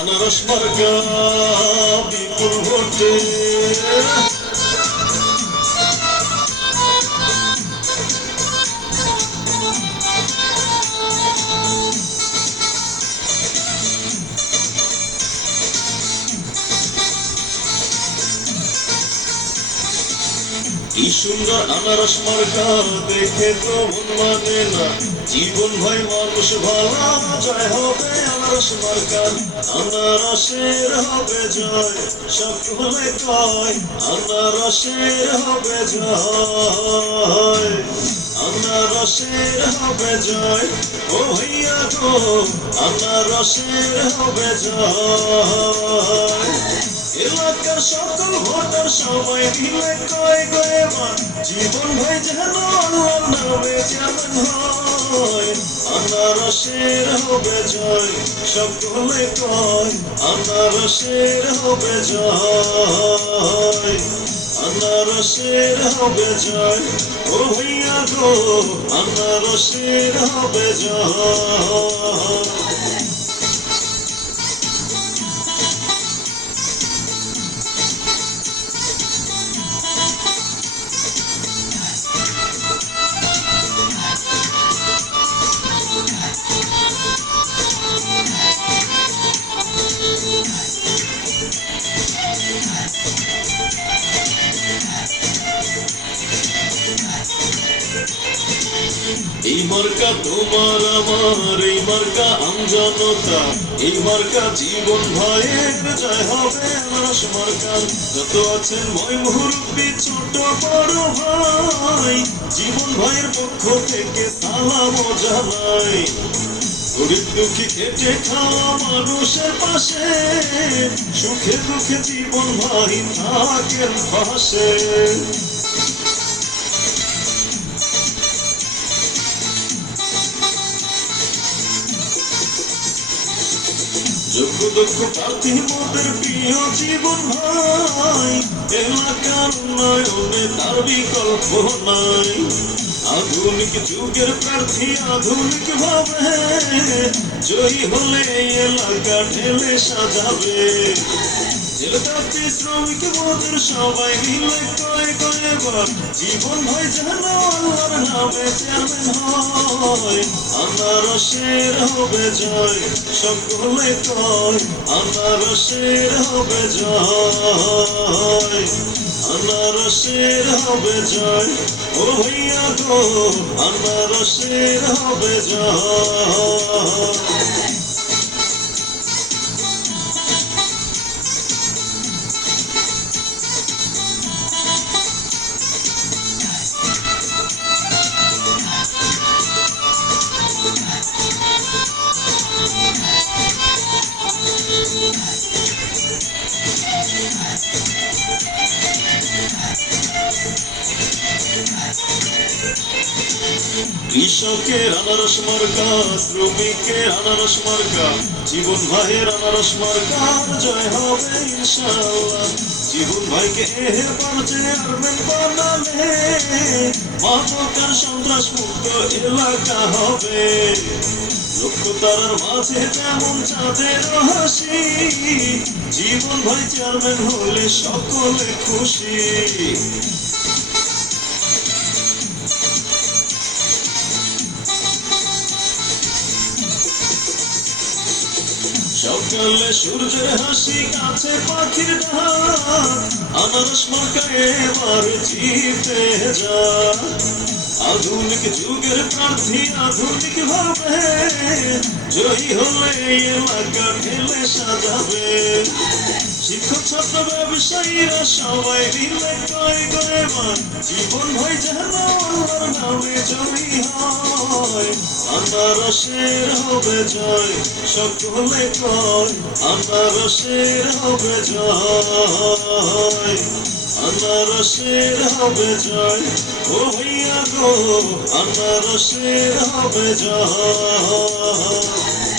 আনারস মার্কা বিপুল ভোটে কি সুন্দর আনারস মার্কা, দেখে তো মন মানে না। জীবন ভাই মানুষ ভালো, জয় হবে আনারস মার্কা। আনারসের হবে জয় সকলে কয় আনারসের হবে জয়। আনারসের হবে জয়, ও ভাইয়া গো, আনারসের হবে জয়। এলাকার সকল ভোটার সবাই মিলে কয় গয়ে মান। জীবন ভাই যেন আল্লাহর নামে যেমন হয়। আনারসের হবে জয়, সকলে কয়, আনারসের হবে জয়। আনারসের হবে জয়, ও ভাইয়া গো, আনারসের হবে জয়। এই মার্কা তোমার আমার, এই মার্কা আমজনতা। এই মার্কা জীবন ভাইয়ের জয় হবে আনারস মার্কা যত আছেন মই মুরব্বী ছোট বড় ভাই, জীবন ভাইয়ের পক্ষ থেকে সালাম জানাই। গরিব দুঃখী খেটে খাওয়া মানুষের পাশে, সুখে দুঃখে জীবন ভাই থাকেন পাশে। যোগ্য দক্ষ প্রার্থী মোদের প্রিয় জীবন ভাই এলাকার উন্নয়নে তার বিকল্প নাই আধুনিক যুগের প্রার্থী আধুনিক ভাবে জয়ী হলে এলাকা ঢেলে সাজাবে জেলদাতি শ্রমিক মোদের সবাই মিলে কয়ে কয়ে বার জীবন ভাই যেন আল্লাহর নামে চেয়ারম্যান হয় আনারসের হবে জয় সকলে কয় আনারসের হবে জয় আনারসের হবে জয়। ও হইয়া গো আনারসের হবে জয়। কৃষকের আনারস মার্কা, শ্রমিকের আনারস মার্কা, জীবন ভাইয়ের আনারস মার্কা, জয় হবে জীবন ভাইকে এবার চেয়ারম্যান বানালে সন্ত্রাস মুক্ত এলাকা হবে। তারার মাঝে যেমন চাঁদের হাসি? জীবন ভাই চেয়ারম্যান হলে সকলে খুশি। সকালে সূর্যের হাসি, কাছে পাখির ডাক। আনারস মার্কায় এবার জিতে যা। আধুনিক যুগের প্রার্থী আধুনিক ভাবে। জয়ী হলে এলাকা ঢেলে সাজাবে। শিক্ষক, ছাত্র, ব্যবসায়ীরা সবাই মিলে কয় করে মান। জীবন ভয় যেন নামে জয়ী হয়। আনারসের হবে জয়, সকলে কয় আনারসের হবে জয়। আনারসের হবে জয় ও হইয়া গো আনারসের হবে জয়।